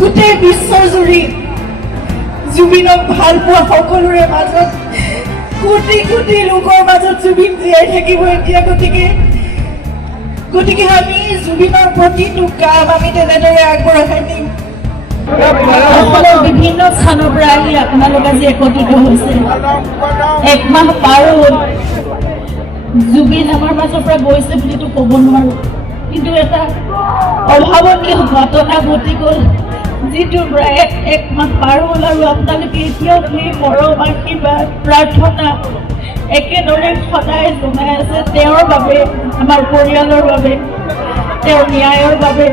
গোটেই বিশ্বজুৰি জুবিনক ভাল পোৱা সকলোৰে মাজত কোটি কোটি লোকৰ মাজত জুবিন জীয়াই থাকিব এতিয়া। গতিকে আমি জুবিনৰ প্ৰতিটো কাম আমি তেনেদৰে আগবঢ়াই নিম। অসমৰ বিভিন্ন স্থানৰ পৰা আহি আপোনালোক আজি একত্ৰিত হৈছে। একমাহ পাৰ হ'ল, জুবিন আমাৰ মাজৰ পৰা গৈছে বুলিতো ক'ব নোৱাৰো, কিন্তু এটা অভাৱনীয় ঘটনা ঘটি গ'ল, যিটোৰ পৰা একমাহ পাৰ হ'ল আৰু আপোনালোকে এতিয়াও সেই মৰম আশীৰ্বাদ প্ৰাৰ্থনা একেদৰে সদায় জনাই আছে তেওঁৰ বাবে, আমাৰ পৰিয়ালৰ বাবে, তেওঁৰ ন্যায়ৰ বাবে।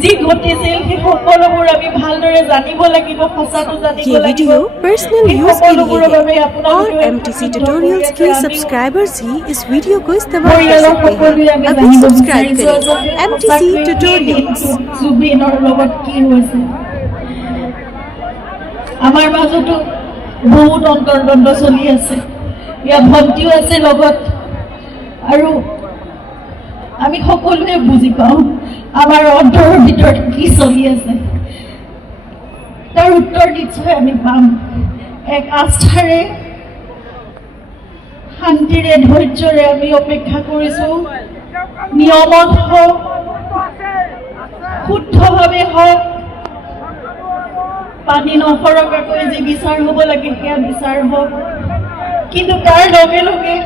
যি ঘটিছিল সেই সকলোবোৰ আমি ভালদৰে জানিব লাগিব, সঁচাটো জানিব ये লাগিব। वीडियो पर्सनल यूज के लिए है और আপোনালোকে MTC ट्यूटोरियल्स के सब्सक्राइबर्स ही इस वीडियो को इस्तेमाल कर পৰিয়ালৰ सकते সকলোৱে আমি हैं। अभी জানিব सब्सक्राइब বিচাৰিছো करें যে MTC সঁচাকৈ এই ट्यूटोरियल्स। দিনটোত জুবিনৰ লগত কি হৈছে। আমাৰ মাজতো বহুত অন্তৰ্দ্বন্দ্ব চলি আছে, ইয়াত ভণ্টিও আছে লগত, আৰু আমি সকলোৱে বুজি পাওঁ আমাৰ অন্তৰৰ ভিতৰত কি চলি আছে। তাৰ উত্তৰ নিশ্চয় আমি পাম। এক আস্থাৰে শান্তিৰে ধৈৰ্যৰে আমি অপেক্ষা কৰিছো। নিয়মত হওক, শুদ্ধভাৱে হওক, পানী নসৰকাকৈ যি বিচাৰ হ'ব লাগে সেয়া বিচাৰ হওক, কিন্তু তাৰ লগে লগে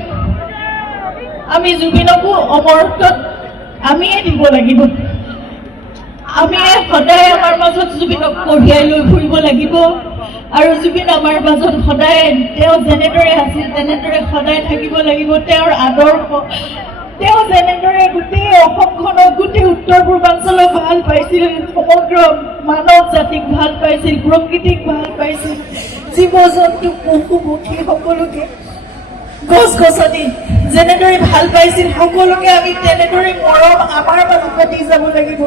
আমি জুবিনকো অমৰ্তত আমিয়ে দিব লাগিব। আমি সদায় আমাৰ মাজত জুবিনক কঢ়িয়াই লৈ ফুৰিব লাগিব, আৰু জুবিন আমাৰ মাজত সদায় তেওঁ যেনেদৰে আছিল তেনেদৰে সদায় থাকিব লাগিব। তেওঁৰ আদৰ্শ, তেওঁ যেনেদৰে গোটেই অসমখনক, গোটেই উত্তৰ পূৰ্বাঞ্চলক ভাল পাইছিল, সমগ্ৰ মানৱ জাতিক ভাল পাইছিল, প্ৰকৃতিক ভাল পাইছিল, জীৱ জন্তু পশু পক্ষী সকলোকে, গছ গছনি যেনেদৰে ভাল পাইছিল, সকলোকে আমি তেনেদৰে মৰম আমাৰ মাজত দি যাব লাগিব।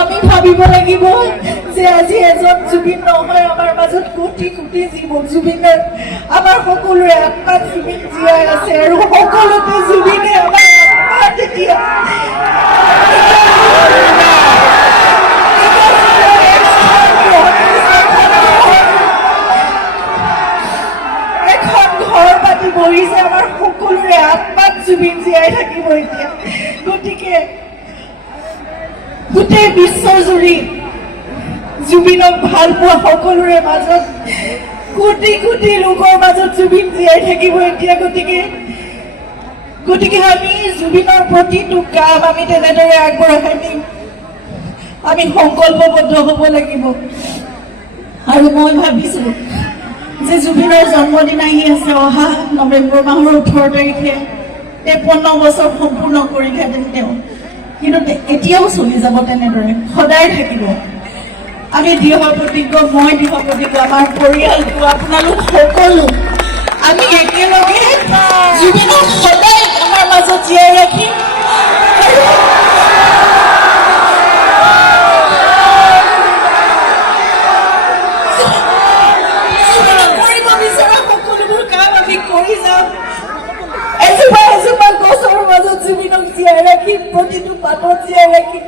আমি ভাবিব লাগিব যে আজি এজন জুবিন নহয়, আমাৰ মাজত কোটি কোটি জীৱ জুবিনে আমাৰ সকলোৰে আত্মাত জুবিন জীয়াই আছে, আৰু সকলোতে জুবিনে আমাৰ আত্মাত এতিয়া এখন ঘৰ পাতি বহিছে, আমাৰ সকলোৰে আত্মাত জুবিন জীয়াই থাকিব এতিয়া। গতিকে গোটেই বিশ্বজুৰি জুবিনক ভাল পোৱা সকলোৰে মাজত কোটি কোটি লোকৰ মাজত জুবিন জীয়াই থাকিব এতিয়া। গতিকে আমি জুবিনৰ প্ৰতিটো কাম আমি তেনেদৰে আগবঢ়াই নিম। আমি সংকল্পবদ্ধ হ'ব লাগিব। আৰু মই ভাবিছো যে জুবিনৰ জন্মদিন আহি আছে, অহা নৱেম্বৰ মাহৰ 18 তাৰিখে 53 বছৰ সম্পূৰ্ণ কৰিলেহেঁতেন তেওঁ, কিন্তু এতিয়াও চলি যাব তেনেদৰে, সদায় থাকিব। আমি দৃঢ় প্ৰতিজ্ঞ, মই দৃঢ় প্ৰতিজ্ঞ, আমাৰ পৰিয়ালটো, আপোনালোক সকলো আমি একেলগে জুবিনক সদায় আমাৰ মাজত জীয়াই ৰাখিম। কৰি যাম, এজোপা এজোপা গছৰ মাজত জুবিনক জীয়াই ৰাখিম, প্ৰতিটো পাতত জীয়াই ৰাখিম।